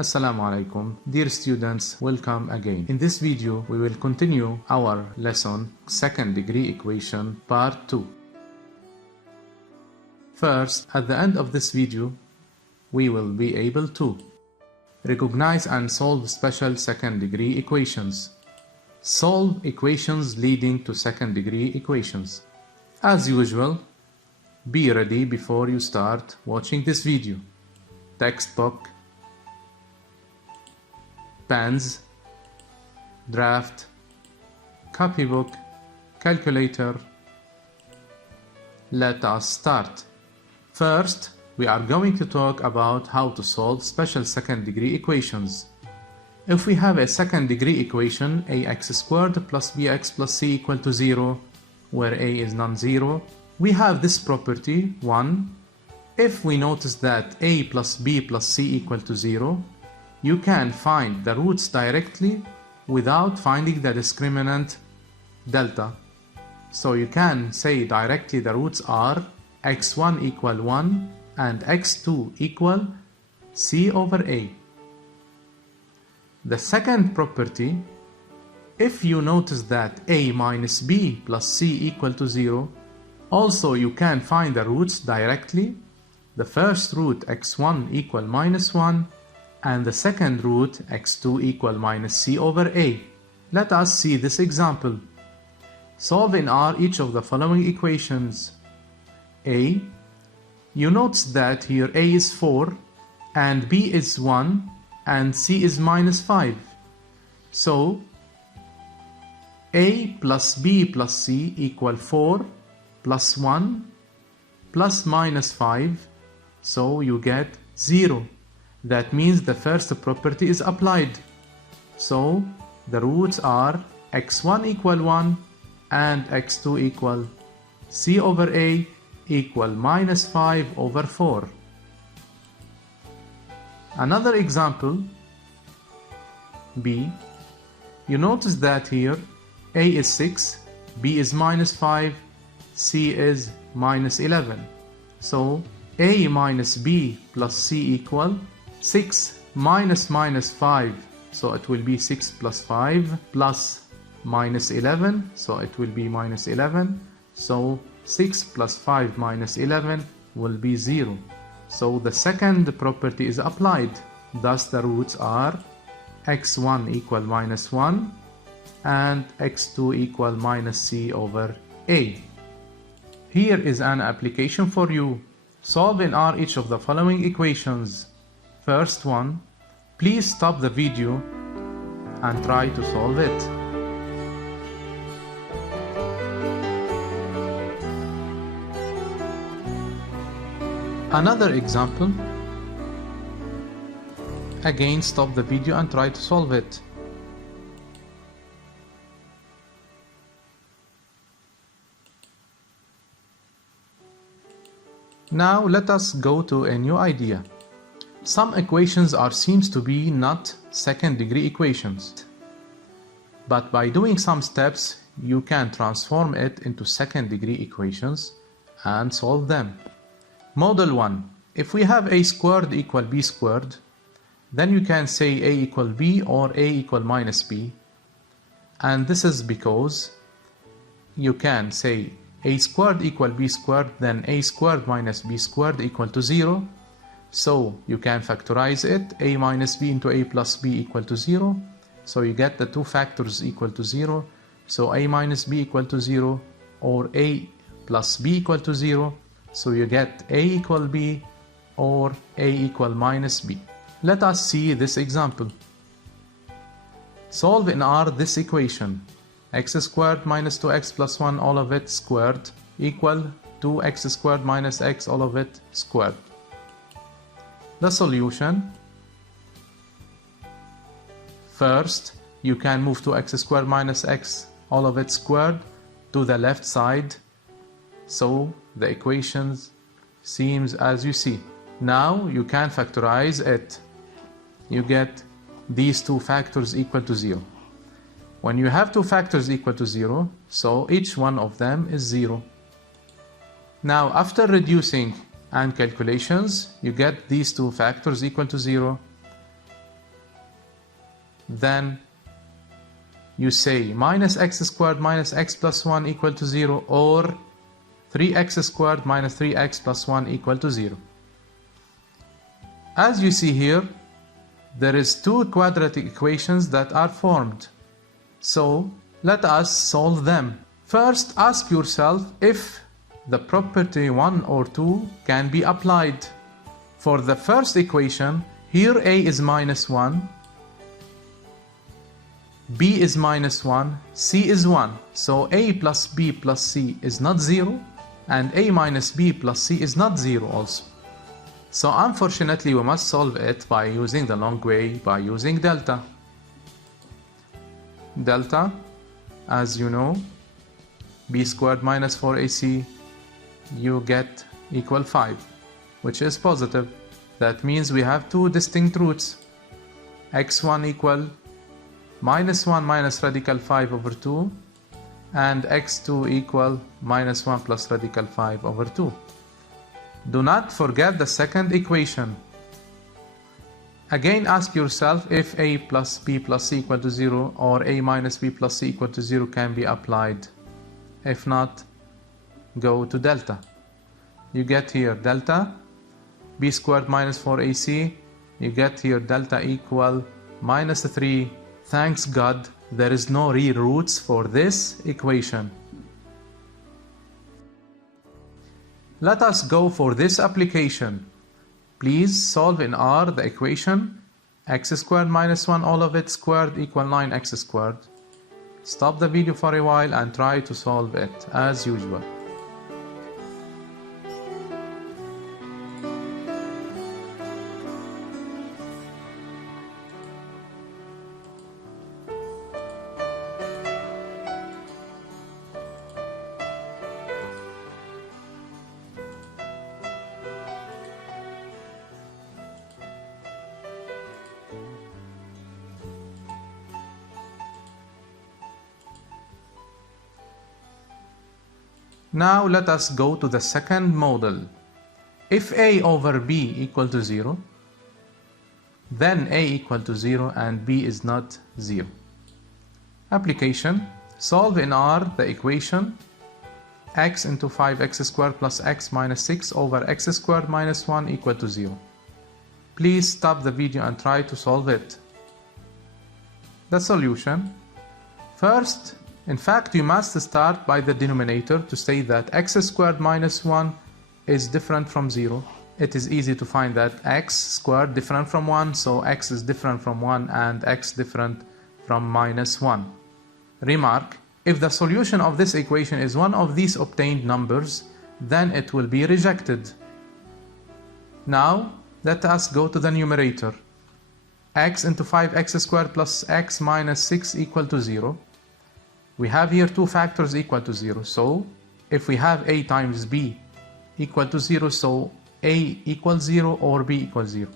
Assalamu alaikum. Dear students, welcome again. In this video, we will continue our lesson second degree equation part 2. First, at the end of this video, we will be able to recognize and solve special second degree equations. Solve equations leading to second degree equations. As usual, be ready before you start watching this video. Textbook, pens, draft, copybook, calculator. Let us start. First, we are going to talk about how to solve special second degree equations. If we have a second degree equation, ax squared plus bx plus c equal to 0, where a is non-zero, we have this property 1. If we notice that a plus b plus c equal to 0, you can find the roots directly without finding the discriminant delta. So you can say directly the roots are x1 equal 1 and x2 equal c over a. The second property, if you notice that a minus b plus c equal to 0, also you can find the roots directly. The first root x1 equal minus 1 and the second root x2 equal minus c over a. Let us see this example. Solve in R each of the following equations. A, you notice that here a is 4 and b is 1 and c is minus 5. So a plus b plus c equal 4 plus 1 plus minus 5. So you get 0. That means the first property is applied. So the roots are x1 equal 1 and x2 equal c over a equal minus 5 over 4. Another example, B. You notice that here a is 6, b is minus 5, c is minus 11. So a minus b plus c equal 6 minus 5, so it will be 6 plus 5 plus minus 11, so it will be minus 11. So 6 plus 5 minus 11 will be 0. So the second property is applied. Thus the roots are x1 equal minus 1 and x2 equal minus c over a. Here is an application for you. Solve in R each of the following equations. First one, please stop the video and try to solve it. Another example, again stop the video and try to solve it. Now let us go to a new idea. Some equations seems to be not second degree equations, but by doing some steps you can transform it into second degree equations and solve them. Model 1. If we have a squared equal b squared, then you can say a equal b or a equal minus b, and this is because you can say a squared equal b squared, then a squared minus b squared equal to 0. So you can factorize it, a minus b into a plus b equal to 0. So you get the two factors equal to 0. So a minus b equal to 0 or a plus b equal to 0. So you get a equal b or a equal minus b. Let us see this example. Solve in R this equation. X squared minus 2x plus 1 all of it squared equal 2x squared minus x all of it squared. The solution. First, you can move 2x squared minus x all of it squared to the left side. So the equations seems as you see. Now you can factorize it. You get these two factors equal to 0. When you have two factors equal to 0, so each one of them is 0. Now after reducing and calculations, you get these two factors equal to 0. then you say minus x squared minus x plus 1 equal to 0, or 3x squared minus 3x plus 1 equal to 0. As you see here, there is two quadratic equations that are formed. So let us solve them. First, ask yourself if the property 1 or 2 can be applied. For the first equation, here a is minus 1, b is minus 1, c is 1. So a plus b plus c is not 0, and a minus b plus c is not 0 also. So unfortunately we must solve it by using the long way, by using delta. Delta, as you know, b squared minus 4ac, you get equal 5, which is positive. That means we have two distinct roots. x1 equal minus 1 minus radical 5 over 2, and x2 equal minus 1 plus radical 5 over 2. Do not forget the second equation. Again, ask yourself if a plus b plus c equal to 0 or a minus b plus c equal to 0 can be applied. If not, go to delta. You get here delta b squared minus 4ac. You get here delta equal minus 3. Thanks God, there is no real roots for this equation. Let us go for this application. Please solve in R the equation x squared minus 1 all of it squared equal 9x squared. Stop the video for a while and try to solve it as usual. Now let us go to the second modal. If a over b equal to 0, then a equal to 0 and b is not 0. Application: solve in R the equation x into 5x squared plus x minus 6 over x squared minus 1 equal to 0. Please stop the video and try to solve it. The solution: first, in fact, you must start by the denominator to say that x squared minus 1 is different from 0. It is easy to find that x squared different from 1, so x is different from 1 and x different from minus 1. Remark: if the solution of this equation is one of these obtained numbers, then it will be rejected. Now, let us go to the numerator. X into 5x squared plus x minus 6 equal to 0. We have here two factors equal to 0, so if we have a times b equal to 0, so a equals 0 or b equals 0.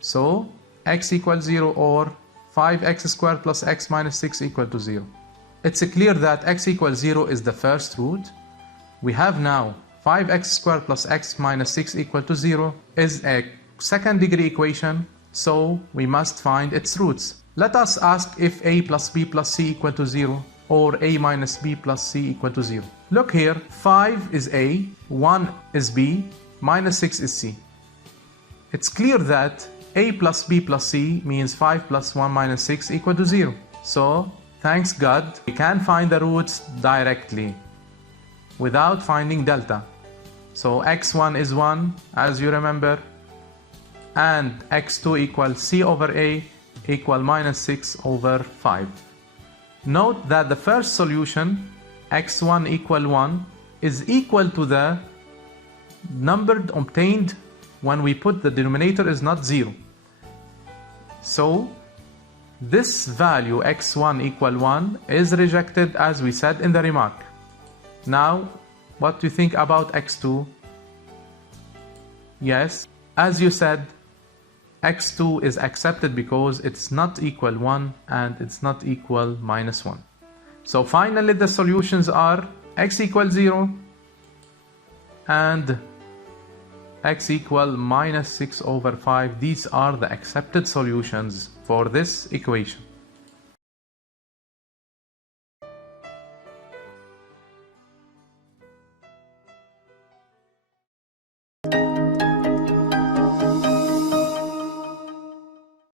So x equals 0 or 5x squared plus x minus 6 equal to 0. It's clear that x equals 0 is the first root. We have now 5x squared plus x minus 6 equal to 0 is a second degree equation, so we must find its roots. Let us ask if a plus b plus c equal to 0 or a minus b plus c equal to 0. Look here, 5 is a, 1 is b, minus 6 is c. It's clear that a plus b plus c means 5 plus 1 minus 6 equal to 0. So, thanks God, we can find the roots directly without finding delta. So x1 is 1, as you remember, and x2 equals c over a equal minus 6 over 5. Note that the first solution, x1 equal 1, is equal to the number obtained when we put the denominator is not 0. So this value x1 equal 1 is rejected as we said in the remark. Now, what do you think about x2? Yes, as you said, x2 is accepted because it's not equal 1 and it's not equal minus 1. So finally the solutions are x equals 0 and x equal minus 6 over 5. These are the accepted solutions for this equation.